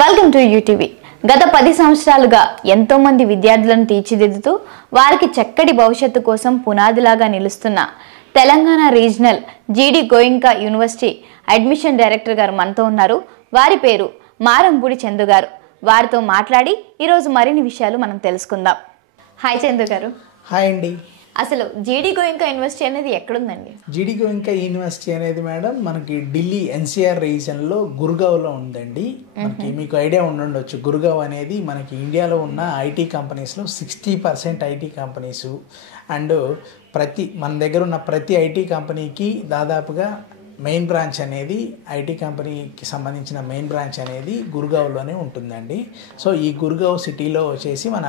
Welcome to UTV. గత 10 సంవత్సరాలుగా ఎంతో మంది విద్యార్థులను తీర్చిదిద్దుతూ వారికి చక్కటి భవిష్యత్తు కోసం పునాదిలాగా నిలుస్తున్న తెలంగాణ రీజనల్ జీడి గోయింకా యూనివర్సిటీ అడ్మిషన్ డైరెక్టర్ గారు మనతో ఉన్నారు. వారి పేరు మారంపూడి చందు గారు. వారితో మాట్లాడి ఈరోజు మరిన్ని విషయాలు మనం తెలుసుకుందాం. హాయ్ చందు గారు. హాయ్ అండి. అసలు జీడి గోయింకా యూనివర్సిటీ అనేది ఎక్కడుందండి? జీడి గోయింకా యూనివర్సిటీ అనేది మేడం మనకి ఢిల్లీ ఎన్సీఆర్ రీజన్లో గుర్గావ్లో ఉందండి. మనకి మీకు ఐడియా ఉండొచ్చు, గుర్గావ్ అనేది మనకి ఇండియాలో ఉన్న ఐటీ కంపెనీస్లో 60% ఐటీ కంపెనీసు అండ్ మన దగ్గర ఉన్న ప్రతి ఐటీ కంపెనీకి దాదాపుగా మెయిన్ బ్రాంచ్ అనేది ఐటీ కంపెనీకి సంబంధించిన మెయిన్ బ్రాంచ్ అనేది గుర్గావ్లోనే ఉంటుందండి. సో ఈ గుర్గావ్ సిటీలో వచ్చేసి మన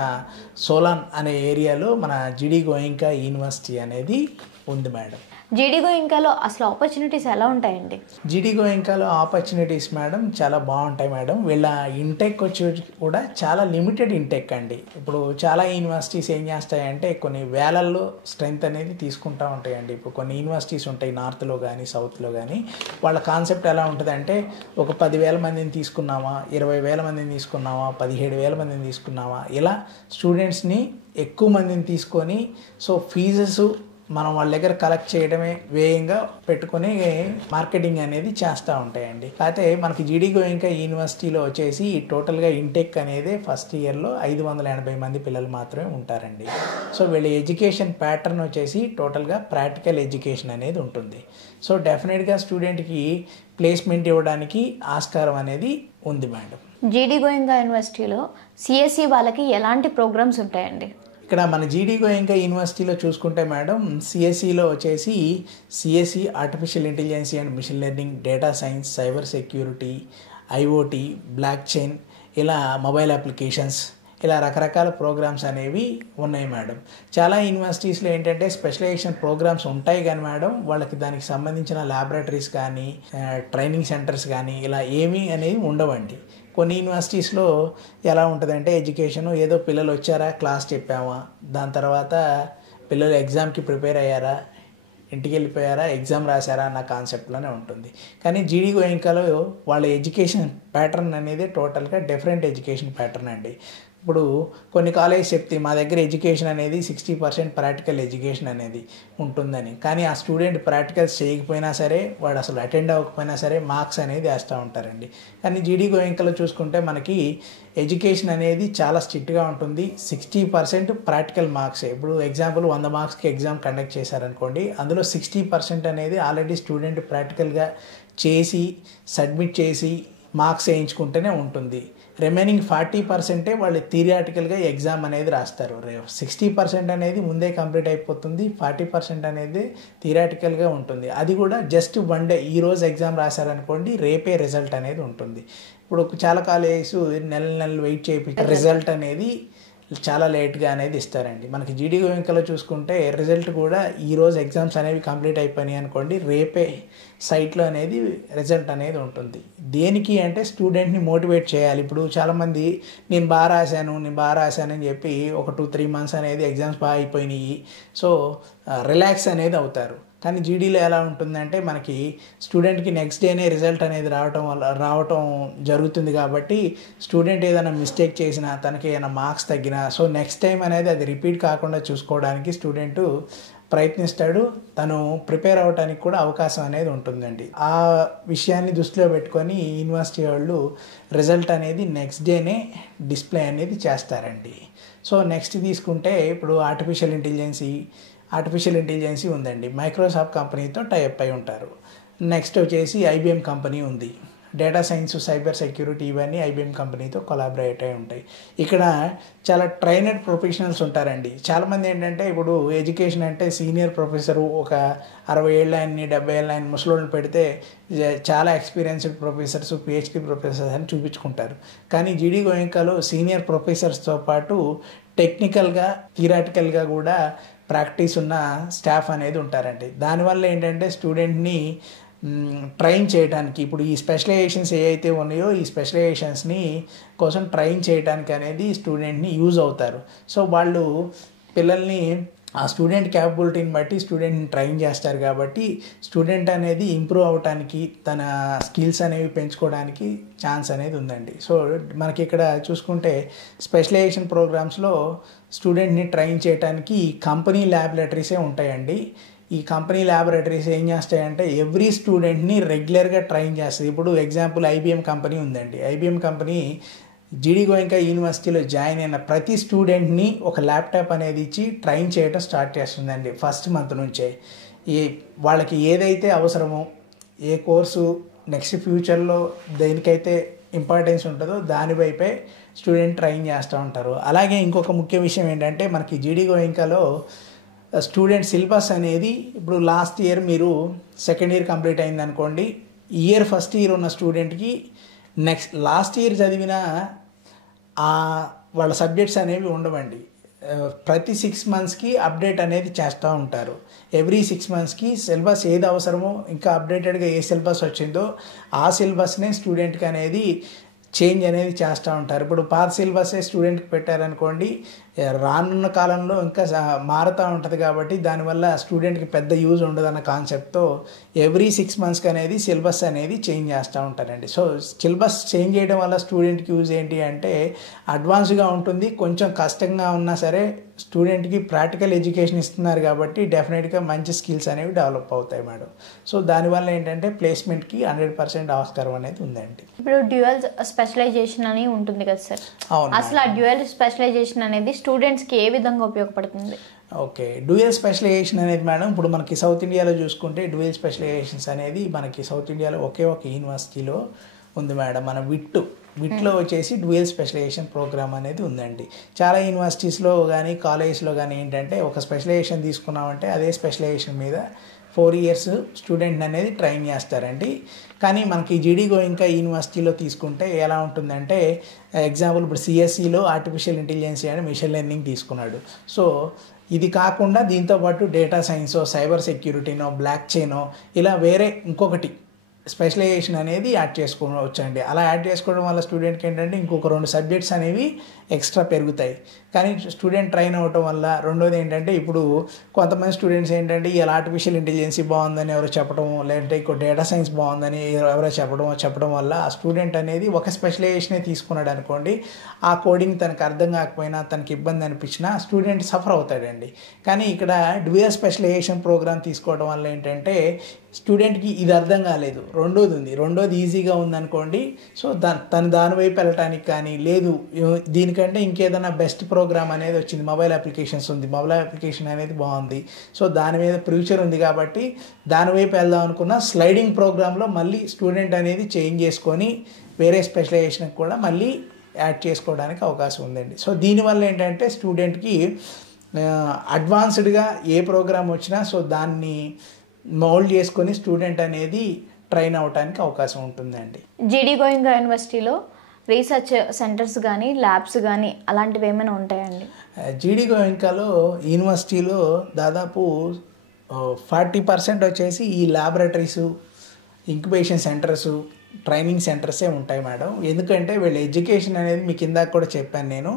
సోలాన్ అనే ఏరియాలో మన జీడి గోయింకా యూనివర్సిటీ అనేది ఉంది మేడం. జీడి గోయింకాలో అసలు ఆపర్చునిటీస్ ఎలా ఉంటాయండి? జీడి గోయింకాలో ఆపర్చునిటీస్ మేడం చాలా బాగుంటాయి మేడం. వీళ్ళ ఇంటెక్ వచ్చి కూడా చాలా లిమిటెడ్ ఇంటెక్ అండి. ఇప్పుడు చాలా యూనివర్సిటీస్ ఏం చేస్తాయంటే కొన్ని వేలల్లో స్ట్రెంగ్త్ అనేది తీసుకుంటూ ఉంటాయండి. ఇప్పుడు కొన్ని యూనివర్సిటీస్ ఉంటాయి నార్త్లో కానీ సౌత్లో కానీ, వాళ్ళ కాన్సెప్ట్ ఎలా ఉంటుందంటే ఒక 10,000 మందిని తీసుకున్నామా, 20,000 మందిని తీసుకున్నామా, 17,000 మందిని తీసుకున్నామా, ఇలా స్టూడెంట్స్ని ఎక్కువ మందిని తీసుకొని సో ఫీజెస్ మనం వాళ్ళ దగ్గర కలెక్ట్ చేయడమే వ్యయంగా పెట్టుకొని మార్కెటింగ్ అనేది చేస్తూ ఉంటాయండి. అయితే మనకి జీడి గోయింకా యూనివర్సిటీలో వచ్చేసి టోటల్గా ఇంటెక్ అనేది ఫస్ట్ ఇయర్లో 580 మంది పిల్లలు మాత్రమే ఉంటారండి. సో వీళ్ళ ఎడ్యుకేషన్ ప్యాటర్న్ వచ్చేసి టోటల్గా ప్రాక్టికల్ ఎడ్యుకేషన్ అనేది ఉంటుంది. సో డెఫినెట్గా స్టూడెంట్కి ప్లేస్మెంట్ ఇవ్వడానికి ఆస్కారం అనేది ఉంది మేడం. జీడి గోయింకా యూనివర్సిటీలో సిఎస్సి వాళ్ళకి ఎలాంటి ప్రోగ్రామ్స్ ఉంటాయండి? ఇక్కడ మన జీడి గోయింకా యూనివర్సిటీలో చూసుకుంటే మేడం సిఎస్సిలో వచ్చేసి CSC artificial intelligence and machine learning, data science, cyber security, IoT, blockchain, ఇలా మొబైల్ అప్లికేషన్స్, ఇలా రకరకాల ప్రోగ్రామ్స్ అనేవి ఉన్నాయి మేడం. చాలా యూనివర్సిటీస్లో ఏంటంటే స్పెషలైజేషన్ ప్రోగ్రామ్స్ ఉంటాయి కానీ మేడం వాళ్ళకి దానికి సంబంధించిన ల్యాబొరేటరీస్ కానీ ట్రైనింగ్ సెంటర్స్ కానీ ఇలా ఏమీ అనేవి ఉండవండి. కొన్ని యూనివర్సిటీస్లో ఎలా ఉంటుందంటే ఎడ్యుకేషన్ ఏదో పిల్లలు వచ్చారా, క్లాస్ చెప్పామా, దాని తర్వాత పిల్లలు ఎగ్జామ్కి ప్రిపేర్ అయ్యారా, ఇంటికి వెళ్ళిపోయారా, ఎగ్జామ్ రాశారా అన్న కాన్సెప్ట్లోనే ఉంటుంది. కానీ జీడి గోయింకాలో వాళ్ళ ఎడ్యుకేషన్ ప్యాటర్న్ అనేది టోటల్గా డిఫరెంట్ ఎడ్యుకేషన్ ప్యాటర్న్ అండి. ఇప్పుడు కొన్ని కాలేజ్ చెప్తే మా దగ్గర ఎడ్యుకేషన్ అనేది 60% ప్రాక్టికల్ ఎడ్యుకేషన్ అనేది ఉంటుందని, కానీ ఆ స్టూడెంట్ ప్రాక్టికల్స్ చేయకపోయినా సరే, వాడు అసలు అటెండ్ అవ్వకపోయినా సరే మార్క్స్ అనేది వేస్తూ ఉంటారండి. కానీ జీడి గోయింకాలో చూసుకుంటే మనకి ఎడ్యుకేషన్ అనేది చాలా స్ట్రిక్ట్గా ఉంటుంది. 60% ప్రాక్టికల్ మార్క్సే. ఇప్పుడు ఎగ్జాంపుల్ 100 మార్క్స్కి ఎగ్జామ్ కండక్ట్ చేశారనుకోండి, అందులో 60% అనేది ఆల్రెడీ స్టూడెంట్ ప్రాక్టికల్గా చేసి సబ్మిట్ చేసి మార్క్స్ వేయించుకుంటూనే ఉంటుంది. రిమైనింగ్ 40% వాళ్ళు థియరిటికల్గా ఎగ్జామ్ అనేది రాస్తారు. 60% అనేది ముందే కంప్లీట్ అయిపోతుంది, 40% అనేది థియరిటికల్గా ఉంటుంది. అది కూడా జస్ట్ వన్ డే, ఈరోజు ఎగ్జామ్ రాశారనుకోండి రేపే రిజల్ట్ అనేది ఉంటుంది. ఇప్పుడు చాలా కాలేజెస్ నెలలు వెయిట్ చేయించి రిజల్ట్ అనేది చాలా లేట్గా అనేది ఇస్తారండి. మనకి జీడి గోయింకాలో చూసుకుంటే రిజల్ట్ కూడా ఈరోజు ఎగ్జామ్స్ అనేవి కంప్లీట్ అయిపోయినాయి అనుకోండి, రేపే సైట్లో అనేది రిజల్ట్ అనేది ఉంటుంది. దేనికి అంటే స్టూడెంట్ని మోటివేట్ చేయాలి. ఇప్పుడు చాలామంది నేను బాగా రాశాను అని చెప్పి ఒక 2-3 months అనేది ఎగ్జామ్స్ బాగా అయిపోయినాయి సో రిలాక్స్ అనేది అవుతారు. కానీ జీడీలో ఎలా ఉంటుందంటే మనకి స్టూడెంట్కి నెక్స్ట్ డేనే రిజల్ట్ అనేది రావటం జరుగుతుంది. కాబట్టి స్టూడెంట్ ఏదైనా మిస్టేక్ చేసినా, తనకి ఏదైనా మార్క్స్ తగ్గినా సో నెక్స్ట్ టైం అనేది అది రిపీట్ కాకుండా చూసుకోవడానికి స్టూడెంట్ ప్రయత్నిస్తాడు. తను ప్రిపేర్ అవ్వడానికి కూడా అవకాశం అనేది ఉంటుందండి. ఆ విషయాన్ని దృష్టిలో పెట్టుకొని యూనివర్సిటీ వాళ్ళు రిజల్ట్ అనేది నెక్స్ట్ డేనే డిస్ప్లే అనేది చేస్తారండి. సో నెక్స్ట్ తీసుకుంటే ఇప్పుడు ఆర్టిఫిషియల్ ఇంటెలిజెన్సీ ఉందండి. మైక్రోసాఫ్ట్ కంపెనీతో టైఅప్ అయి ఉంటారు. నెక్స్ట్ వచ్చేసి ఐబిఎం కంపెనీ ఉంది. డేటా సైన్స్, సైబర్ సెక్యూరిటీ ఇవన్నీ ఐబిఎం కంపెనీతో కొలాబరేట్ అయి ఉంటాయి. ఇక్కడ చాలా ట్రైనడ్ ప్రొఫెషనల్స్ ఉంటారండి. చాలామంది ఏంటంటే ఇప్పుడు ఎడ్యుకేషన్ అంటే సీనియర్ ప్రొఫెసరు ఒక 60 ఏళ్ళ ఆయన్ని 70 ఏళ్ళ ఆయన ముసలోళ్ళని పెడితే చాలా ఎక్స్పీరియన్స్డ్ ప్రొఫెసర్స్, పిహెచ్డి ప్రొఫెసర్స్ అని చూపించుకుంటారు. కానీ జీడి గోయింకాలో సీనియర్ ప్రొఫెసర్స్తో పాటు టెక్నికల్గా, థియరాటికల్గా కూడా ప్రాక్టీస్ ఉన్న స్టాఫ్ అనేది ఉంటారండి. దానివల్ల ఏంటంటే స్టూడెంట్ని ట్రైన్ చేయడానికి, ఇప్పుడు ఈ స్పెషలైజేషన్స్ ఏవైతే ఉన్నాయో ఈ స్పెషలైజేషన్స్ని కోసం ట్రైన్ చేయడానికి అనేది స్టూడెంట్ని యూజ్ అవుతారు. సో వాళ్ళు పిల్లల్ని ఆ స్టూడెంట్ క్యాపబిలిటీని బట్టి స్టూడెంట్ని ట్రైన్ చేస్తారు కాబట్టి స్టూడెంట్ అనేది ఇంప్రూవ్ అవ్వడానికి తన స్కిల్స్ అనేవి పెంచుకోవడానికి ఛాన్స్ అనేది ఉందండి. సో మనకి ఇక్కడ చూసుకుంటే స్పెషలైజేషన్ ప్రోగ్రామ్స్లో స్టూడెంట్ని ట్రైన్ చేయడానికి కంపెనీ ల్యాబొరేటరీసే ఉంటాయండి. ఈ కంపెనీ ల్యాబొరేటరీస్ ఏం చేస్తాయంటే ఎవ్రీ స్టూడెంట్ని రెగ్యులర్గా ట్రైన్ చేస్తుంది. ఇప్పుడు ఎగ్జాంపుల్ ఐబిఎం కంపెనీ ఉందండి. ఐబిఎం కంపెనీ జీడీ గోయంకా యూనివర్సిటీలో జాయిన్ అయిన ప్రతి స్టూడెంట్ని ఒక ల్యాప్టాప్ అనేది ఇచ్చి ట్రైన్ చేయడం స్టార్ట్ చేస్తుందండి ఫస్ట్ మంత్ నుంచే. వాళ్ళకి ఏదైతే అవసరమో ఏ కోర్సు నెక్స్ట్ ఫ్యూచర్లో దేనికైతే ఇంపార్టెన్స్ ఉంటుందో దాని వైపే స్టూడెంట్ ట్రైన్ చేస్తూ ఉంటారు. అలాగే ఇంకొక ముఖ్య విషయం ఏంటంటే మనకి జీడీ గోయంకాలో స్టూడెంట్ సిలబస్ అనేది ఇప్పుడు లాస్ట్ ఇయర్ మీరు సెకండ్ ఇయర్ కంప్లీట్ అయింది అనుకోండి, ఫస్ట్ ఇయర్ ఉన్న స్టూడెంట్కి నెక్స్ట్ లాస్ట్ ఇయర్ చదివిన వాళ్ళ సబ్జెక్ట్స్ అనేవి ఉండవండి. ప్రతి 6 మంత్స్కి అప్డేట్ అనేది చేస్తూ ఉంటారు. ఎవ్రీ 6 మంత్స్కి సిలబస్ ఏది అవసరమో ఇంకా అప్డేటెడ్గా ఏ సిలబస్ వచ్చిందో ఆ సిలబస్నే స్టూడెంట్కి అనేది చేంజ్ అనేది చేస్తూ ఉంటారు. ఇప్పుడు పాత సిలబసే స్టూడెంట్కి పెట్టారనుకోండి, రానున్న కాలంలో ఇంకా మారుతూ ఉంటుంది కాబట్టి దానివల్ల స్టూడెంట్కి పెద్ద యూజ్ ఉండదన్న కాన్సెప్ట్తో ఎవ్రీ 6 మంత్స్కి అనేది సిలబస్ అనేది చేంజ్ చేస్తూ ఉంటారండి. సో సిలబస్ చేంజ్ చేయడం వల్ల స్టూడెంట్కి యూజ్ ఏంటి అంటే అడ్వాన్స్గా ఉంటుంది. కొంచెం కష్టంగా ఉన్నా సరే స్టూడెంట్కి ప్రాక్టికల్ ఎడ్యుకేషన్ ఇస్తున్నారు కాబట్టి డెఫినెట్గా మంచి స్కిల్స్ అనేవి డెవలప్ అవుతాయి మేడం. సో దానివల్ల ఏంటంటే ప్లేస్మెంట్కి 100% ఆస్కారం అనేది ఉందండి. ఇప్పుడు డ్యూయల్ స్పెషలైజేషన్ అని ఉంటుంది కదా సార్, అసలు ఆ డ్యూయల్ స్పెషలైజేషన్ అనేది స్టూడెంట్స్కి ఏ విధంగా ఉపయోగపడుతుంది? ఓకే, డ్యూయల్ స్పెషలైజేషన్ అనేది మేడం ఇప్పుడు మనకి సౌత్ ఇండియాలో చూసుకుంటే డ్యూయల్ స్పెషలైజేషన్స్ అనేది మనకి సౌత్ ఇండియాలో ఒకే ఒక యూనివర్సిటీలో ఉంది మేడం. మన విట్లో వచ్చేసి డ్యూయల్ స్పెషలైజేషన్ ప్రోగ్రామ్ అనేది ఉందండి. చాలా యూనివర్సిటీస్లో కానీ కాలేజెస్లో కానీ ఏంటంటే ఒక స్పెషలైజేషన్ తీసుకున్నామంటే అదే స్పెషలైజేషన్ మీద 4 years స్టూడెంట్ అనేది ట్రైన్ చేస్తారండి. కానీ మనకి జీడీ గోయంకా యూనివర్సిటీలో తీసుకుంటే ఎలా ఉంటుందంటే ఎగ్జాంపుల్ ఇప్పుడు సిఎస్సిలో artificial intelligence and machine learning తీసుకున్నాడు. సో ఇది కాకుండా దీంతోపాటు డేటా సైన్సో సైబర్ సెక్యూరిటీనో బ్లాక్ చైనో ఇలా వేరే ఇంకొకటి స్పెషలైజేషన్ అనేది యాడ్ చేసుకోవచ్చండి. అలా యాడ్ చేసుకోవడం వల్ల స్టూడెంట్కి ఏంటంటే ఇంకొక 2 సబ్జెక్ట్స్ అనేవి ఎక్స్ట్రా పెరుగుతాయి. కానీ స్టూడెంట్ ట్రైన్ అవ్వటం వల్ల రెండోది ఏంటంటే ఇప్పుడు కొంతమంది స్టూడెంట్స్ ఏంటంటే ఇలా ఆర్టిఫిషియల్ ఇంటెలిజెన్సీ బాగుందని ఎవరో చెప్పడం, లేదంటే ఇంకో డేటా సైన్స్ బాగుందని ఎవరో చెప్పడం వల్ల ఆ స్టూడెంట్ అనేది ఒక స్పెషలైజేషనే తీసుకున్నాడు అనుకోండి, ఆ కోడింగ్ తనకు అర్థం కాకపోయినా తనకి ఇబ్బంది అనిపించినా స్టూడెంట్ సఫర్ అవుతాడండి. కానీ ఇక్కడ డ్యూయల్ స్పెషలైజేషన్ ప్రోగ్రామ్ తీసుకోవడం వల్ల ఏంటంటే స్టూడెంట్కి ఇది అర్థం కాలేదు, రెండోది ఈజీగా ఉందనుకోండి, సో తను దానివైపు వెళ్ళటానికి కానీ లేదు దీనికంటే ఇంకేదైనా బెస్ట్ ప్రోగ్రామ్ అనేది వచ్చింది, మొబైల్ అప్లికేషన్స్ ఉంది, మొబైల్ అప్లికేషన్ అనేది బాగుంది, సో దాని మీద ఫ్యూచర్ ఉంది కాబట్టి దానివైపు వెళ్దాం అనుకున్న స్లైడింగ్ ప్రోగ్రాంలో మళ్ళీ స్టూడెంట్ అనేది చేంజ్ చేసుకొని వేరే స్పెషలైజేషన్కి కూడా మళ్ళీ యాడ్ చేసుకోవడానికి అవకాశం ఉందండి. సో దీనివల్ల ఏంటంటే స్టూడెంట్కి అడ్వాన్స్డ్గా ఏ ప్రోగ్రామ్ వచ్చినా సో దాన్ని మౌల్డ్ చేసుకొని స్టూడెంట్ అనేది ట్రైన్ అవడానికి అవకాశం ఉంటుందండి. జీడీ గోయంకా యూనివర్సిటీలో రీసెర్చ్ సెంటర్స్ కానీ ల్యాబ్స్ కానీ అలాంటివి ఏమైనా ఉంటాయండి? జీడీ గోయంకాలో యూనివర్సిటీలో దాదాపు 40% వచ్చేసి ఈ ల్యాబొరేటరీసు, ఇంక్యుబేషన్ సెంటర్సు, ట్రైనింగ్ సెంటర్సే ఉంటాయి మేడం. ఎందుకంటే వీళ్ళ ఎడ్యుకేషన్ అనేది మీకు ఇందాక కూడా చెప్పాను నేను,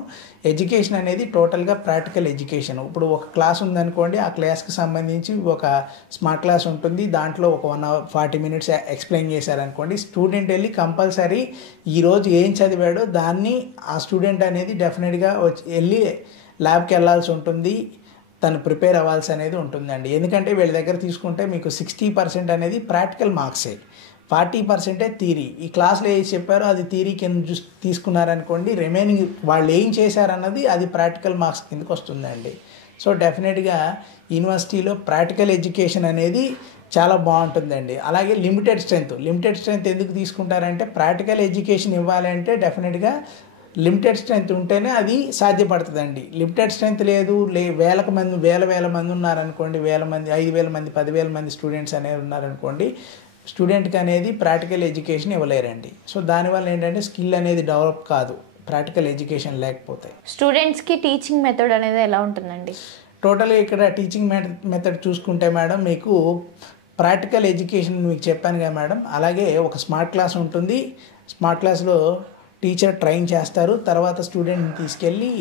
ఎడ్యుకేషన్ అనేది టోటల్గా ప్రాక్టికల్ ఎడ్యుకేషన్. ఇప్పుడు ఒక క్లాస్ ఉందనుకోండి, ఆ క్లాస్కి సంబంధించి ఒక స్మార్ట్ క్లాస్ ఉంటుంది, దాంట్లో ఒక 1 hour 40 minutes ఎక్స్ప్లెయిన్ చేశారనుకోండి, స్టూడెంట్ వెళ్ళి కంపల్సరీ ఈరోజు ఏం చదివాడో దాన్ని ఆ స్టూడెంట్ అనేది డెఫినెట్గా వెళ్ళి ల్యాబ్కి వెళ్ళాల్సి ఉంటుంది, తను ప్రిపేర్ అవ్వాల్సి అనేది ఉంటుందండి. ఎందుకంటే వీళ్ళ దగ్గర తీసుకుంటే మీకు 60% అనేది ప్రాక్టికల్ మార్క్సే, 40% థియరీ. ఈ క్లాస్లో ఏది చెప్పారో అది థియరీ కింద తీసుకున్నారనుకోండి, రిమైనింగ్ వాళ్ళు ఏం చేశారన్నది అది ప్రాక్టికల్ మార్క్స్ కిందకి వస్తుందండి. సో డెఫినెట్గా యూనివర్సిటీలో ప్రాక్టికల్ ఎడ్యుకేషన్ అనేది చాలా బాగుంటుందండి. అలాగే లిమిటెడ్ స్ట్రెంత్ ఎందుకు తీసుకుంటారంటే ప్రాక్టికల్ ఎడ్యుకేషన్ ఇవ్వాలంటే డెఫినెట్గా లిమిటెడ్ స్ట్రెంత్ ఉంటేనే అది సాధ్యపడుతుందండి. లిమిటెడ్ స్ట్రెంత్ లేదు, వేల మంది ఉన్నారనుకోండి, 1000 మంది 5000 మంది 10,000 మంది స్టూడెంట్స్ అనేవి ఉన్నారనుకోండి, స్టూడెంట్కి అనేది ప్రాక్టికల్ ఎడ్యుకేషన్ ఇవ్వలేరండి. సో దానివల్ల ఏంటంటే స్కిల్ అనేది డెవలప్ కాదు ప్రాక్టికల్ ఎడ్యుకేషన్ లేకపోతే. స్టూడెంట్స్కి టీచింగ్ మెథడ్ అనేది ఎలా ఉంటుందండి? టోటల్గా ఇక్కడ టీచింగ్ మెథడ్ చూసుకుంటే మేడం మీకు ప్రాక్టికల్ ఎడ్యుకేషన్ మీకు చెప్పాను కదా మేడం, అలాగే ఒక స్మార్ట్ క్లాస్ ఉంటుంది, స్మార్ట్ క్లాస్లో టీచర్ ట్రైన్ చేస్తారు, తర్వాత స్టూడెంట్ని తీసుకెళ్ళి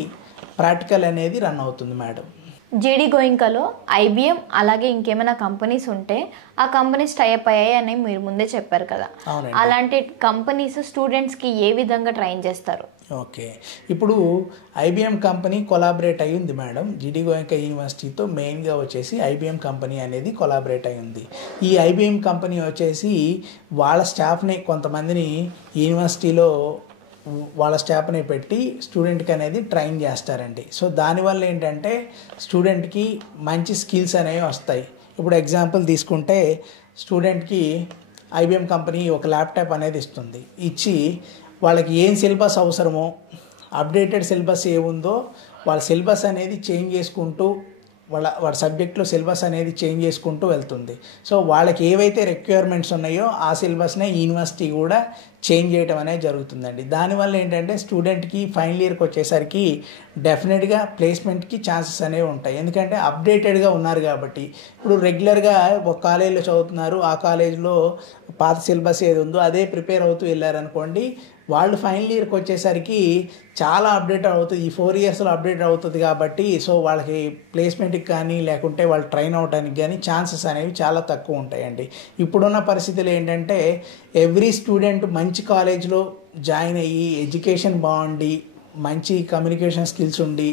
ప్రాక్టికల్ అనేది రన్ అవుతుంది మేడం. జీడీ గోయింకాలో ఐబిఎం అలాగే ఇంకేమైనా కంపెనీస్ ఉంటే ఆ కంపెనీస్ టైప్ అయ్యాయి అని మీరు ముందే చెప్పారు కదా, అలాంటి కంపెనీస్ స్టూడెంట్స్కి ఏ విధంగా ట్రైన్ చేస్తారు? ఓకే, ఇప్పుడు ఐబిఎం కంపెనీ కొలాబరేట్ అయి ఉంది మేడం జీడీ గోయంకా యూనివర్సిటీతో. మెయిన్గా వచ్చేసి ఐబిఎం కంపెనీ అనేది కొలాబరేట్ అయి ఉంది. ఈ ఐబిఎం కంపెనీ వచ్చేసి వాళ్ళ స్టాఫ్ని కొంతమందిని యూనివర్సిటీలో వాళ్ళ స్టాఫ్ని పెట్టి స్టూడెంట్కి అనేది ట్రైన్ చేస్తారండి. సో దానివల్ల ఏంటంటే స్టూడెంట్కి మంచి స్కిల్స్ అనేవి వస్తాయి. ఇప్పుడు ఎగ్జాంపుల్ తీసుకుంటే స్టూడెంట్కి ఐబిఎం కంపెనీ ఒక ల్యాప్టాప్ అనేది ఇస్తుంది. ఇచ్చి వాళ్ళకి ఏం సిలబస్ అవసరమో, అప్డేటెడ్ సిలబస్ ఏముందో వాళ్ళ సిలబస్ అనేది చేంజ్ చేసుకుంటూ వాళ్ళ సబ్జెక్ట్లో సిలబస్ అనేది చేంజ్ చేసుకుంటూ వెళ్తుంది. సో వాళ్ళకి ఏవైతే రిక్వైర్మెంట్స్ ఉన్నాయో ఆ సిలబస్నే యూనివర్సిటీ కూడా చేంజ్ చేయడం అనేది జరుగుతుందండి. దానివల్ల ఏంటంటే స్టూడెంట్కి ఫైనల్ ఇయర్కి వచ్చేసరికి డెఫినెట్గా ప్లేస్మెంట్కి ఛాన్సెస్ అనేవి ఉంటాయి. ఎందుకంటే అప్డేటెడ్గా ఉన్నారు కాబట్టి. ఇప్పుడు రెగ్యులర్గా ఒక కాలేజీలో చదువుతున్నారు, ఆ కాలేజీలో పాత సిలబస్ ఏది ఉందో అదే ప్రిపేర్ అవుతూ వెళ్ళారనుకోండి, వాళ్ళు ఫైనల్ ఇయర్కి వచ్చేసరికి చాలా అప్డేట్ అవుతుంది, ఈ 4 ఇయర్స్లో అప్డేట్ అవుతుంది కాబట్టి సో వాళ్ళకి ప్లేస్మెంట్కి కానీ లేకుంటే వాళ్ళు ట్రైన్ అవడానికి కానీ ఛాన్సెస్ అనేవి చాలా తక్కువ ఉంటాయండి. ఇప్పుడున్న పరిస్థితులు ఏంటంటే ఎవ్రీ స్టూడెంట్ మంచి కాలేజ్లో జాయిన్ అయ్యి ఎడ్యుకేషన్ బాగుండి మంచి కమ్యూనికేషన్ స్కిల్స్ ఉండి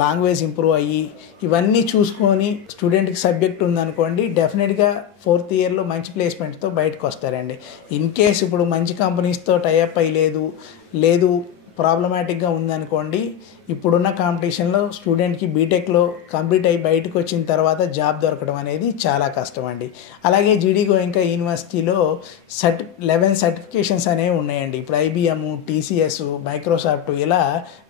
లాంగ్వేజ్ ఇంప్రూవ్ అయ్యి ఇవన్నీ చూసుకొని స్టూడెంట్కి సబ్జెక్ట్ ఉందనుకోండి, డెఫినెట్గా 4th ఇయర్లో మంచి ప్లేస్మెంట్తో బయటకు వస్తారండి. ఇన్ కేస్ ఇప్పుడు మంచి కంపెనీస్తో టైఅప్ అయ్యి లేదు ప్రాబ్లమాటిక్గా ఉందనుకోండి, ఇప్పుడున్న కాంపిటీషన్లో స్టూడెంట్కి బీటెక్లో కంప్లీట్ అయ్యి బయటకు వచ్చిన తర్వాత జాబ్ దొరకడం అనేది చాలా కష్టం అండి. అలాగే జీడీ గోయంకా యూనివర్సిటీలో 11 సర్టిఫికేషన్స్ అనేవి ఉన్నాయండి. ఇప్పుడు ఐబిఎం, టీసీఎస్, మైక్రోసాఫ్ట్ ఇలా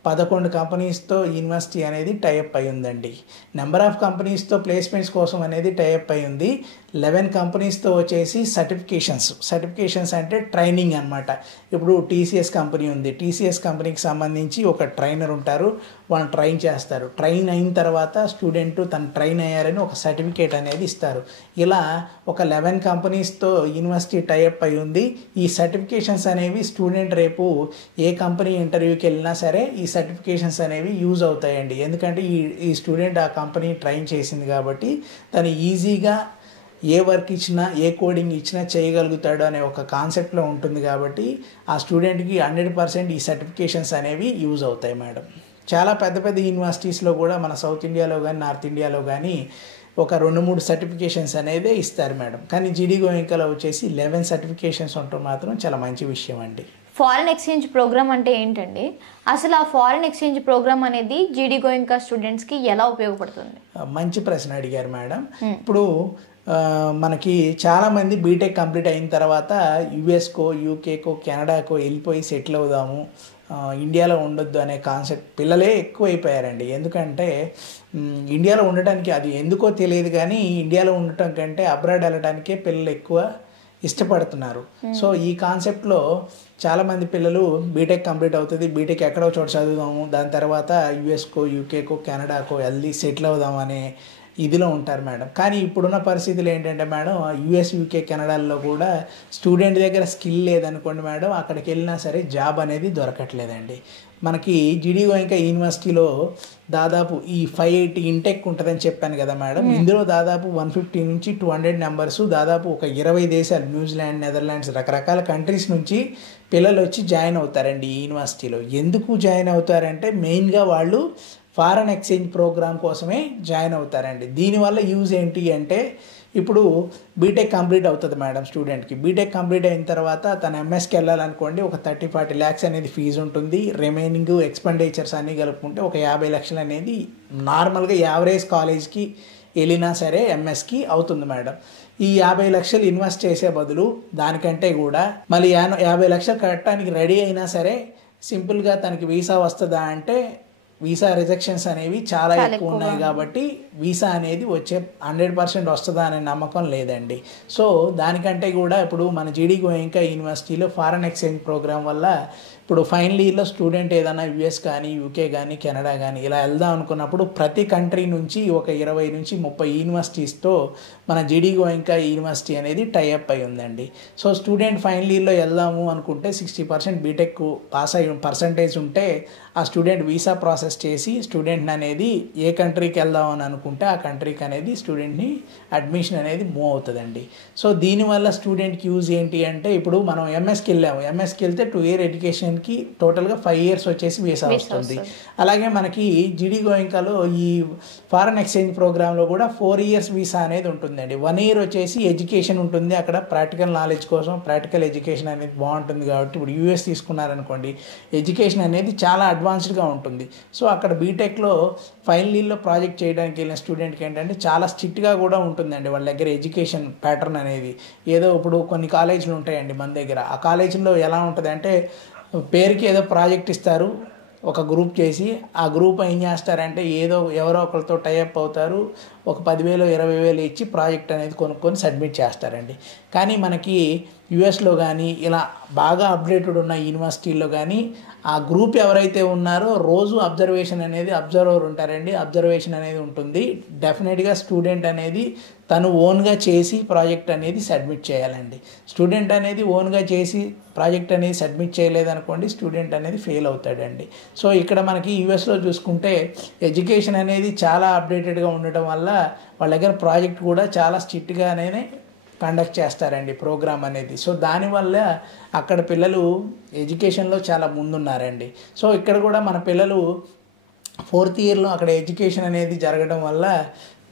11 కంపెనీస్తో యూనివర్సిటీ అనేది టైఅప్ అయి ఉందండి. నెంబర్ ఆఫ్ కంపెనీస్తో ప్లేస్మెంట్స్ కోసం అనేది టైఅప్ అయి ఉంది. 11 కంపెనీస్తో వచ్చేసి సర్టిఫికేషన్స్ అంటే ట్రైనింగ్ అనమాట. ఇప్పుడు టీసీఎస్ కంపెనీ ఉంది, టీసీఎస్ కంపెనీకి సంబంధించి ఒక ట్రైనర్ ఉంటారు, వాళ్ళని ట్రైన్ చేస్తారు. ట్రైన్ అయిన తర్వాత స్టూడెంట్ తను ట్రైన్ అయ్యారని ఒక సర్టిఫికేట్ అనేది ఇస్తారు. ఇలా ఒక 11 కంపెనీస్తో యూనివర్సిటీ టైఅప్ అయి ఉంది. ఈ సర్టిఫికేషన్స్ అనేవి స్టూడెంట్ రేపు ఏ కంపెనీ ఇంటర్వ్యూకి వెళ్ళినా సరే ఈ సర్టిఫికేషన్స్ అనేవి యూజ్ అవుతాయండి. ఎందుకంటే ఈ స్టూడెంట్ ఆ కంపెనీ ట్రైన్ చేసింది కాబట్టి తను ఈజీగా ఏ వర్క్ ఇచ్చినా ఏ కోడింగ్ ఇచ్చినా చేయగలుగుతాడు అనే ఒక కాన్సెప్ట్లో ఉంటుంది కాబట్టి ఆ స్టూడెంట్కి 100% ఈ సర్టిఫికేషన్స్ అనేవి యూజ్ అవుతాయి మేడం. చాలా పెద్ద యూనివర్సిటీస్లో కూడా మన సౌత్ ఇండియాలో కానీ నార్త్ ఇండియాలో కానీ ఒక 2-3 సర్టిఫికేషన్స్ అనేది ఇస్తారు మేడం. కానీ జీడీ గోయంకాలో వచ్చేసి 11 సర్టిఫికేషన్స్ ఉండటం మాత్రం చాలా మంచి విషయం అండి. ఫారెన్ ఎక్స్చేంజ్ ప్రోగ్రామ్ అంటే ఏంటండి? అసలు ఆ ఫారెన్ ఎక్స్చేంజ్ ప్రోగ్రామ్ అనేది జీడీ గోయంకా స్టూడెంట్స్కి ఎలా ఉపయోగపడుతుంది? మంచి ప్రశ్న అడిగారు మేడం. ఇప్పుడు మనకి చాలామంది బీటెక్ కంప్లీట్ అయిన తర్వాత యుఎస్కో, యూకేకో, కెనడాకో వెళ్ళిపోయి సెటిల్ అవుదాము, ఇండియాలో ఉండొద్దు అనే కాన్సెప్ట్ పిల్లలే ఎక్కువ అయిపోయారండి. ఎందుకంటే ఇండియాలో ఉండటానికి అది ఎందుకో తెలియదు కానీ ఇండియాలో ఉండటం కంటే అబ్రాడ్ వెళ్ళడానికే పిల్లలు ఎక్కువ ఇష్టపడుతున్నారు. సో ఈ కాన్సెప్ట్లో చాలామంది పిల్లలు బీటెక్ కంప్లీట్ అవుతుంది, బీటెక్ ఎక్కడో చోట చదువుదాము, దాని తర్వాత యుఎస్కో, యూకేకో, కెనడాకో వెళ్ళి సెటిల్ అవుదాం అనే ఇదిలో ఉంటారు మేడం. కానీ ఇప్పుడున్న పరిస్థితులు ఏంటంటే మేడం, యుఎస్, యూకే, కెనడాల్లో కూడా స్టూడెంట్ దగ్గర స్కిల్ లేదనుకోండి మేడం, అక్కడికి వెళ్ళినా సరే జాబ్ అనేది దొరకట్లేదండి. మనకి జీడీ గోయంకా యూనివర్సిటీలో దాదాపు ఈ 580 ఇంటెక్ ఉంటుందని చెప్పాను కదా మేడం. ఇందులో దాదాపు 150 నుంచి 200 నెంబర్స్, దాదాపు ఒక 20 దేశాలు, న్యూజిలాండ్, నెదర్లాండ్స్, రకరకాల కంట్రీస్ నుంచి పిల్లలు వచ్చి జాయిన్ అవుతారండి ఈ యూనివర్సిటీలో. ఎందుకు జాయిన్ అవుతారంటే మెయిన్గా వాళ్ళు ఫారెన్ ఎక్స్చేంజ్ ప్రోగ్రామ్ కోసమే జాయిన్ అవుతారండి. దీనివల్ల యూజ్ ఏంటి అంటే ఇప్పుడు బీటెక్ కంప్లీట్ అవుతుంది మేడం స్టూడెంట్కి. బీటెక్ కంప్లీట్ అయిన తర్వాత తన ఎంఎస్కి వెళ్ళాలనుకోండి, ఒక 30-40 lakhs అనేది ఫీజు ఉంటుంది. రిమైనింగ్ ఎక్స్పెండిచర్స్ అన్నీ కలుపుకుంటే ఒక 50 లక్షలు అనేది నార్మల్గా యావరేజ్ కాలేజ్కి వెళ్ళినా సరే ఎంఎస్కి అవుతుంది మేడం. ఈ 50 లక్షలు ఇన్వెస్ట్ చేసే బదులు దానికంటే కూడా మళ్ళీ 50 లక్షలు కట్టడానికి రెడీ అయినా సరే సింపుల్గా తనకి వీసా వస్తుందా అంటే వీసా రిజెక్షన్స్ అనేవి చాలా ఎక్కువ ఉన్నాయి కాబట్టి వీసా అనేది వచ్చే 100% వస్తుందా అనే నమ్మకం లేదండి. సో దానికంటే కూడా ఇప్పుడు మన జీడీ గోయంకా యూనివర్సిటీలో ఫారెన్ ఎక్స్చేంజ్ ప్రోగ్రామ్ వల్ల ఇప్పుడు ఫైనల్ ఇయర్లో స్టూడెంట్ ఏదైనా యుఎస్ కానీ యూకే కానీ కెనడా కానీ ఇలా వెళ్దాం అనుకున్నప్పుడు ప్రతి కంట్రీ నుంచి ఒక 20 నుంచి 30 యూనివర్సిటీస్తో మన జీడీ గోయింకా యూనివర్సిటీ అనేది టైఅప్ అయి ఉందండి. సో స్టూడెంట్ ఫైనల్ ఇయర్లో వెళ్దాము అనుకుంటే 60% బీటెక్ పాస్ అయ్యి పర్సంటేజ్ ఉంటే ఆ స్టూడెంట్ వీసా ప్రాసెస్ చేసి స్టూడెంట్ని అనేది ఏ కంట్రీకి వెళ్దాం అని అనుకుంటే ఆ కంట్రీకి అనేది స్టూడెంట్ని అడ్మిషన్ అనేది మూవ్ అవుతుందండి. సో దీనివల్ల స్టూడెంట్కి యూజ్ ఏంటి అంటే ఇప్పుడు మనం ఎంఎస్కి వెళ్ళాము, ఎంఎస్కి వెళ్తే 2 year ఎడ్యుకేషన్కి టోటల్గా 5 years వచ్చేసి వీసా వస్తుంది. అలాగే మనకి జీడీ గోయింకాలో ఈ ఫారెన్ ఎక్స్చేంజ్ ప్రోగ్రాంలో కూడా 4 years వీసా అనేది ఉంటుందండి. 1 year వచ్చేసి ఎడ్యుకేషన్ ఉంటుంది, అక్కడ ప్రాక్టికల్ నాలెడ్జ్ కోసం ప్రాక్టికల్ ఎడ్యుకేషన్ అనేది బాగుంటుంది. కాబట్టి ఇప్పుడు యూఎస్ తీసుకున్నారనుకోండి, ఎడ్యుకేషన్ అనేది చాలా అడ్వాన్స్డ్గా ఉంటుంది. సో అక్కడ బీటెక్లో ఫైనల్ ఇయర్లో ప్రాజెక్ట్ చేయడానికి వెళ్ళిన స్టూడెంట్కి ఏంటంటే చాలా స్ట్రిక్ట్గా కూడా ఉంటుందండి వాళ్ళ దగ్గర ఎడ్యుకేషన్ ప్యాటర్న్ అనేది. ఏదో ఇప్పుడు కొన్ని కాలేజీలు ఉంటాయండి మన దగ్గర, ఆ కాలేజీలో ఎలా ఉంటుంది అంటే పేరుకి ఏదో ప్రాజెక్ట్ ఇస్తారు ఒక గ్రూప్ చేసి, ఆ గ్రూప్ ఏం చేస్తారంటే ఎవరో ఒకరితో టైఅప్ అవుతారు, ఒక 10,000 20,000 ఇచ్చి ప్రాజెక్ట్ అనేది కొనుక్కొని సబ్మిట్ చేస్తారండి. కానీ మనకి యుఎస్లో కానీ ఇలా బాగా అప్డేటెడ్ ఉన్న యూనివర్సిటీల్లో కానీ ఆ గ్రూప్ ఎవరైతే ఉన్నారో రోజు అబ్జర్వర్ ఉంటారండి, అబ్జర్వేషన్ అనేది ఉంటుంది. డెఫినెట్గా స్టూడెంట్ అనేది తను ఓన్గా చేసి ప్రాజెక్ట్ అనేది సబ్మిట్ చేయాలండి. స్టూడెంట్ అనేది ఓన్గా చేసి ప్రాజెక్ట్ అనేది సబ్మిట్ చేయలేదనుకోండి, స్టూడెంట్ అనేది ఫెయిల్ అవుతాడండి. సో ఇక్కడ మనకి యూఎస్లో చూసుకుంటే ఎడ్యుకేషన్ అనేది చాలా అప్డేటెడ్గా ఉండటం వల్ల వాళ్ళ దగ్గర ప్రాజెక్ట్ కూడా చాలా స్ట్రిక్ట్గానే కండక్ట్ చేస్తారండి ప్రోగ్రామ్ అనేది. సో దానివల్ల అక్కడ పిల్లలు ఎడ్యుకేషన్లో చాలా ముందున్నారండి. సో ఇక్కడ కూడా మన పిల్లలు 4th yearలో అక్కడ ఎడ్యుకేషన్ అనేది జరగడం వల్ల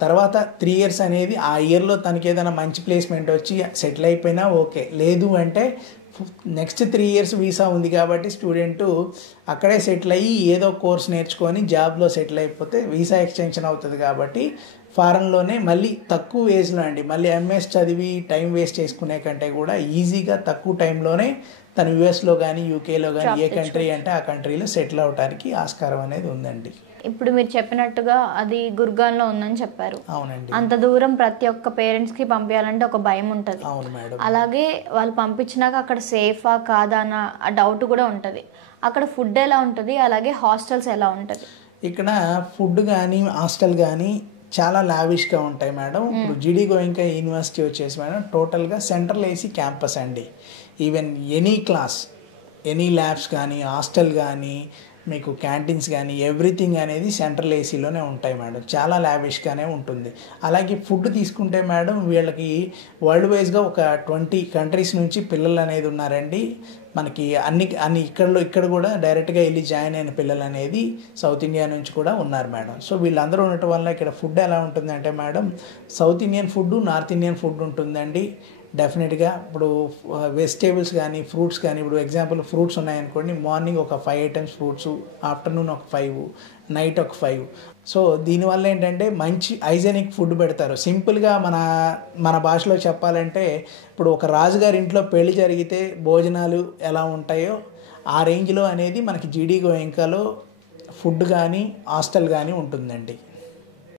తర్వాత 3 years అనేది ఆ ఇయర్లో తనకి ఏదైనా మంచి ప్లేస్మెంట్ వచ్చి సెటిల్ అయిపోయినా ఓకే, లేదు అంటే నెక్స్ట్ 3 years వీసా ఉంది కాబట్టి స్టూడెంటు అక్కడే సెటిల్ అయ్యి ఏదో కోర్స్ నేర్చుకొని జాబ్లో సెటిల్ అయిపోతే వీసా ఎక్స్టెన్షన్ అవుతుంది. కాబట్టి ఫారెన్లోనే మళ్ళీ తక్కువ ఏజ్లో అండి, మళ్ళీ ఎంఎస్ చదివి టైం వేస్ట్ చేసుకునే కంటే కూడా ఈజీగా తక్కువ టైంలోనే తను యూఎస్లో కానీ యూకేలో కానీ ఏ కంట్రీ అంటే ఆ కంట్రీలో సెటిల్ అవడానికి ఆస్కారం అనేది ఉందండి. ఇప్పుడు మీరు చెప్పినట్టుగా అది గుర్గాన్లో ఉందని చెప్పారు. అవునండి. అంత దూరం ప్రతి ఒక్క పేరెంట్స్కి పంపించాలంటే ఒక భయం ఉంటుంది. అవును మేడం. అలాగే వాళ్ళు పంపించినాక అక్కడ సేఫా కాదా అన్న డౌట్ కూడా ఉంటుంది. అక్కడ ఫుడ్ ఎలా ఉంటుంది, అలాగే హాస్టల్స్ ఎలా ఉంటుంది? ఇక్కడ ఫుడ్ కానీ హాస్టల్ కానీ చాలా లావిష్గా ఉంటాయి మేడం. ఇప్పుడు జీడీ గోయింకా యూనివర్సిటీ వచ్చేసి మేడం టోటల్గా సెంట్రల్ ఏసీ క్యాంపస్ అండి. Even any class, any labs కానీ హాస్టల్ కానీ మీకు క్యాంటీన్స్ కానీ ఎవ్రీథింగ్ అనేది సెంట్రల్ ఏసీలోనే ఉంటాయి మేడం. చాలా లావిష్గానే ఉంటుంది. అలాగే ఫుడ్ తీసుకుంటే మేడం వీళ్ళకి వరల్డ్ వైజ్గా ఒక 20 countries నుంచి పిల్లలు అనేది ఉన్నారండి. మనకి ఇక్కడ కూడా డైరెక్ట్గా వెళ్ళి జాయిన్ అయిన పిల్లలు అనేది సౌత్ ఇండియా నుంచి కూడా ఉన్నారు మేడం. సో వీళ్ళందరూ ఉండటం వల్ల ఇక్కడ ఫుడ్ ఎలా ఉంటుందంటే madam south Indian food, north Indian food ఉంటుందండి. డెఫినెట్గా ఇప్పుడు వెజిటేబుల్స్ కానీ ఫ్రూట్స్ కానీ, ఇప్పుడు ఎగ్జాంపుల్ ఫ్రూట్స్ ఉన్నాయనుకోండి, మార్నింగ్ ఒక 5 items ఫ్రూట్స్, ఆఫ్టర్నూన్ ఒక 5, నైట్ ఒక 5. సో దీనివల్ల ఏంటంటే మంచి హైజెనిక్ ఫుడ్ పెడతారు. సింపుల్గా మన భాషలో చెప్పాలంటే ఇప్పుడు ఒక రాజుగారి ఇంట్లో పెళ్లి జరిగితే భోజనాలు ఎలా ఉంటాయో ఆ రేంజ్లో అనేది మనకి జీడీ గోయింకాలో ఫుడ్ కానీ హాస్టల్ కానీ ఉంటుందండి.